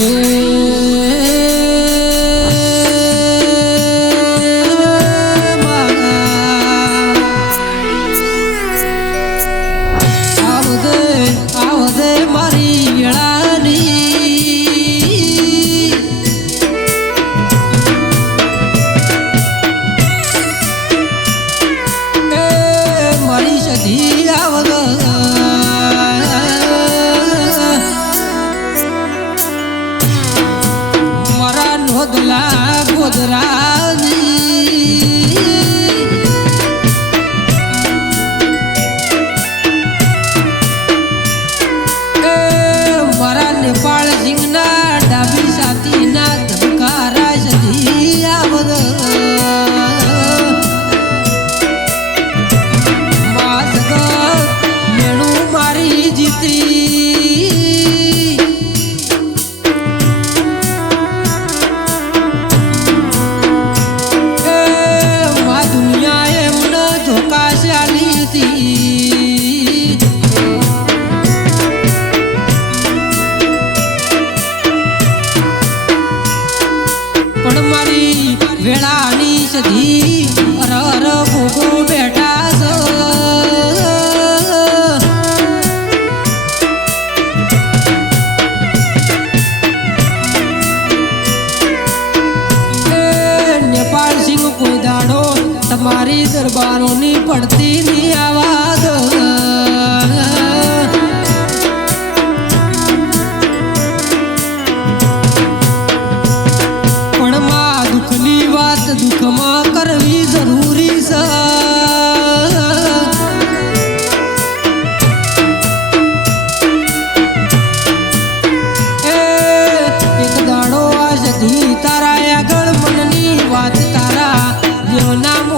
you.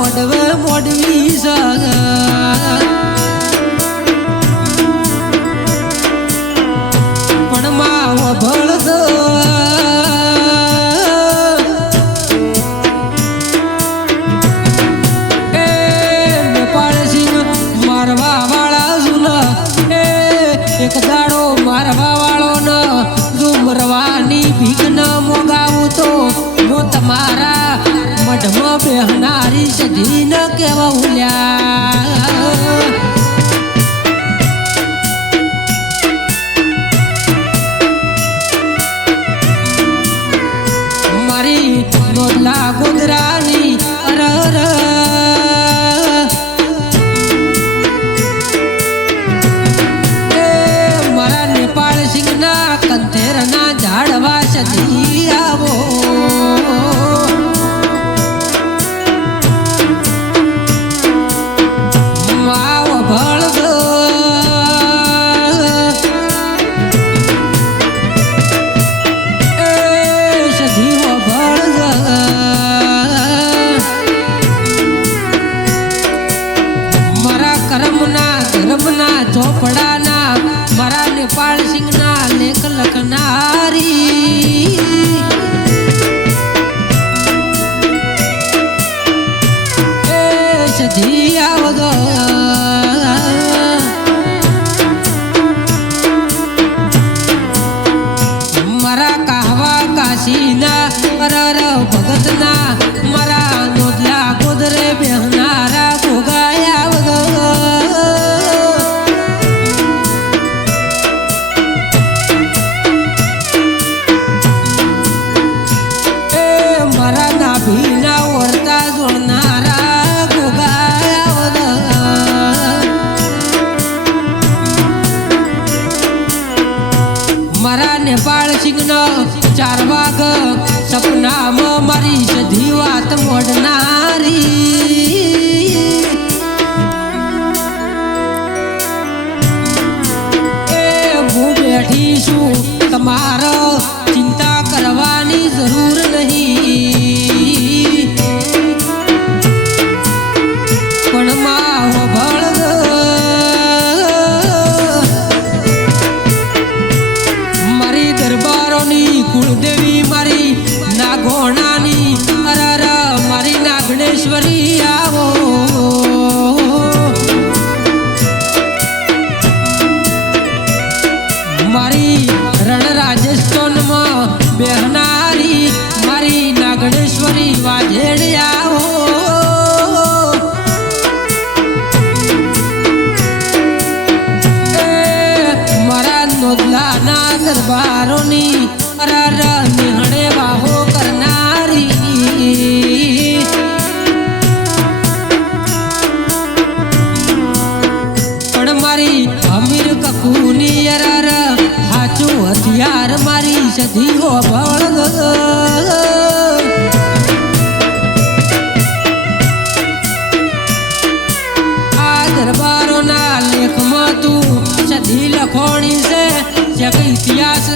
મોડવ મોડવી સગ પણ માં ભળ દો. મારવા વાળા જુના. એ એક દાડો મારવા સધી ન કેવા ઉલ્યા મારી ગોદરા મારા નેપાળ સિંહનો ચારવાગ સપનામાં મારી સધી વાત મોડનારી. એ, હું તમારો ચિંતા કરવાની જરૂર નહીં. જગ ઇતિહાસ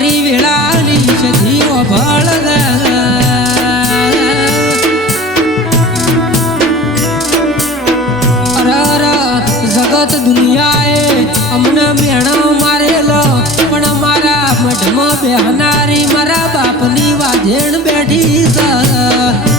મારી વેળાની સધીરો ભળ જગત દુનિયાએ અમને મેણો મારેલો, પણ મારા મઢમાં બેહનારી મારા બાપની વાધેણ બેઠી સર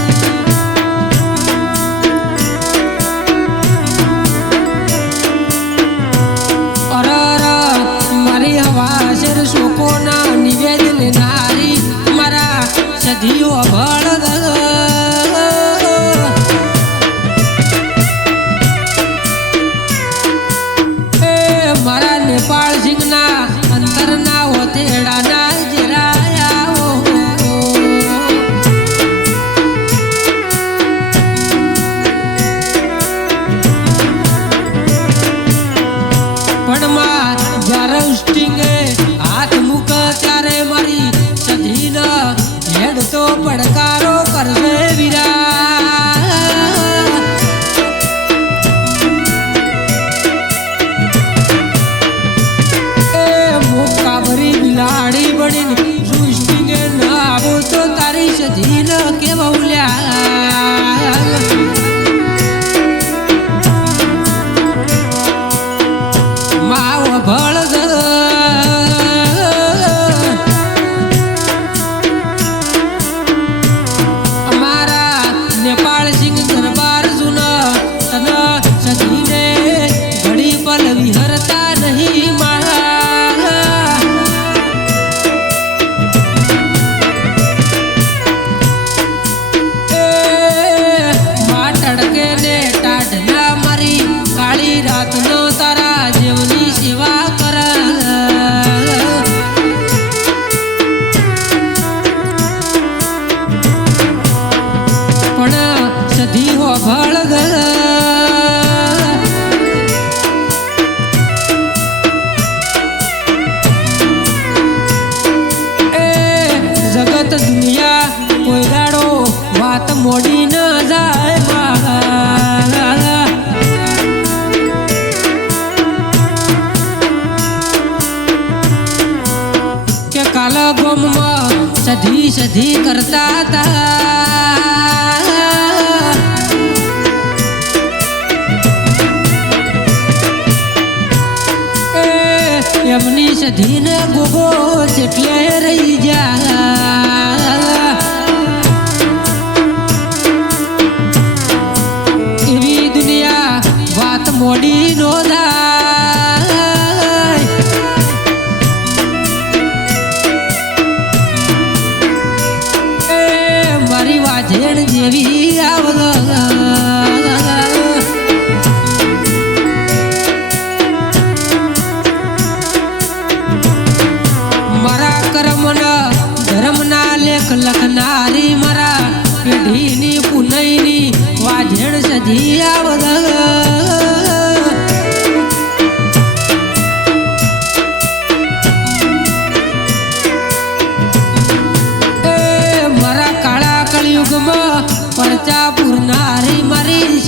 सधी सधी करता था। यमनी सधी ने गुबो चिटले रही जा।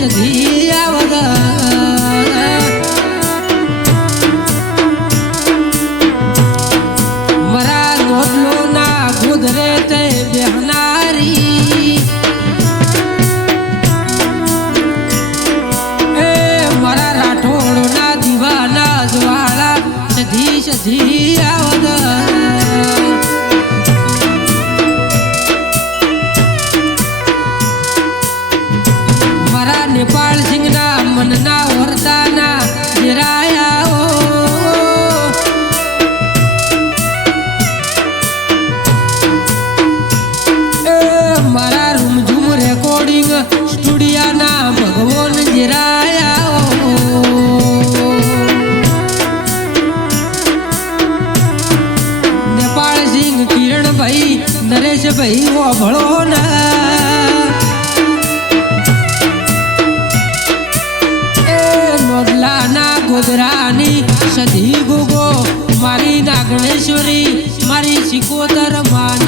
ઔષધિ આવગા મરા ગોદલો ના ગુદરે તે બેહનારી એ મરા રાઠોડ સધી ગોગો મારી નાગણેશ્વરી મારી સિકોતર માન